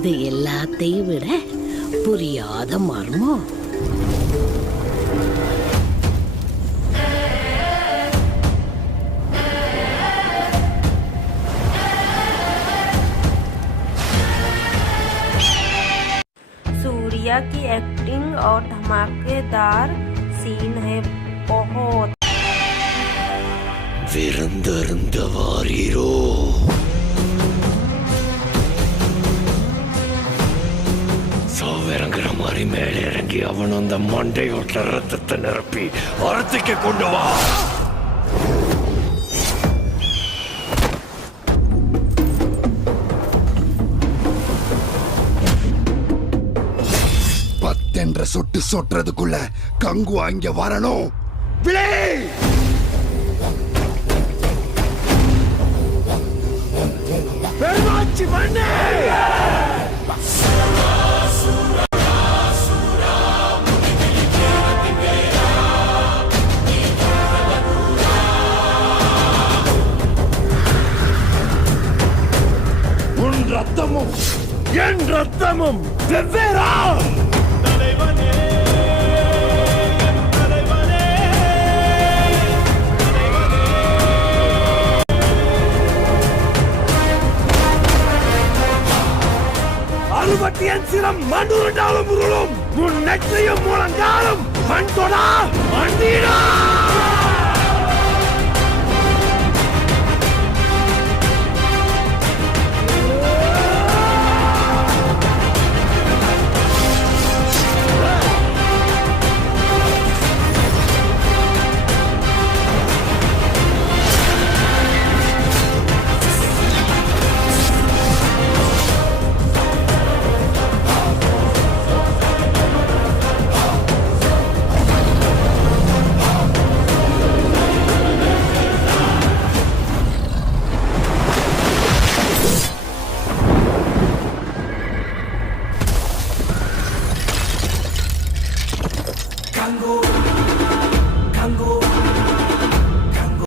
அது எல்லாத்தையும் விட புரியாத மர்மம். सूर्या की एक्टिंग और धमाकेदार सीन है बहुत. விருந்தருந்த வாரீரோ? சாவிறங்குற மாதிரி மேலே இறங்கி அவன் அந்த மண்டையோட்ட ரத்தத்தை நிரப்பி அறுத்துக்கு கொண்டு வா. பத்தென்ற சொட்டு சொட்டுறதுக்குள்ள கங்கு அங்க வரணும். விளை பெருமாச்சி மண்ணே! உன் ரத்தமும் என் ரத்தமும் வெவ்வேறா? அறுபட்டியன் சிரம் மண்ணுருண்டாலும் உருளும், உன் நெற்றியும் முழங்காலும் மண் தொடா மண்டீடா. Congo.